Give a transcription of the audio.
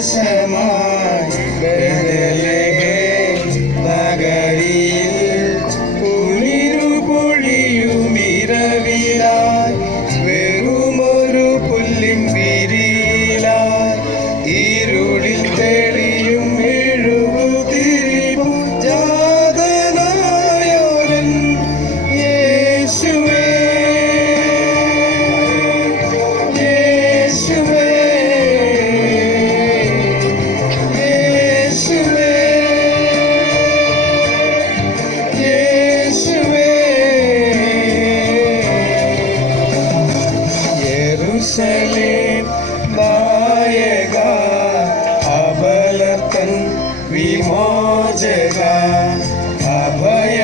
പ്രകാശമായി ബേത്ലഹേം നഗരിയിൽ കുളിരു പൊഴിയുമിരവിലായി വെറുമൊരു പുല്ലിൻ വിരിയിലായി ഇരുളിൽ തെളിയും മെഴുകുതിരിയും ജാതനായോരൻ യേശുവേ യെരൂശലേം നായക അബലത്തൻ വിമോചക അഭയ